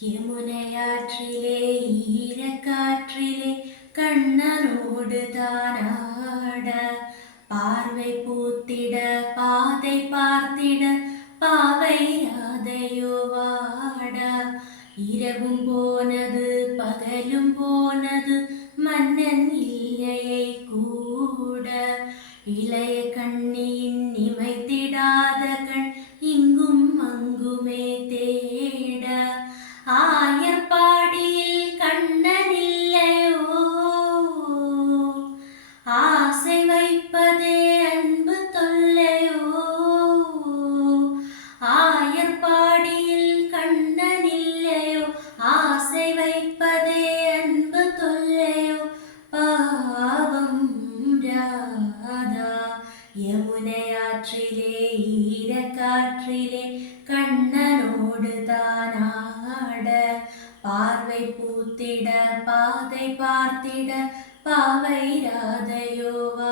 யமுனையாற்றிலே ஈரக்காற்றிலே கண்ணனோடு தானாட பார்வை பூத்திட பாதை பார்த்திட பாவை ராதையோ வாட. இரவும் போனது பகலும் போனது மன்னன் இல்லையை கூட. இளைய கண்ணியின் இமைத்திடாத கண் இங்கும் அங்குமே தேட. ஆயர்பாடியில் கண்ணனில்லையோ ஆசை வைப்பதே அன்பு தொல்லையோ. ஆயர்பாடியில் கண்ணனில்லையோ ஆசை வைப்பதே அன்பு தொல்லையோ. பாவம் ராதா யமுனையாற்றிலே ஈரக்காற்றிலே கண்ணனோடு தானாட பார்வை பூத்திட பாதை பார்த்திட பாவை ராதையோவா.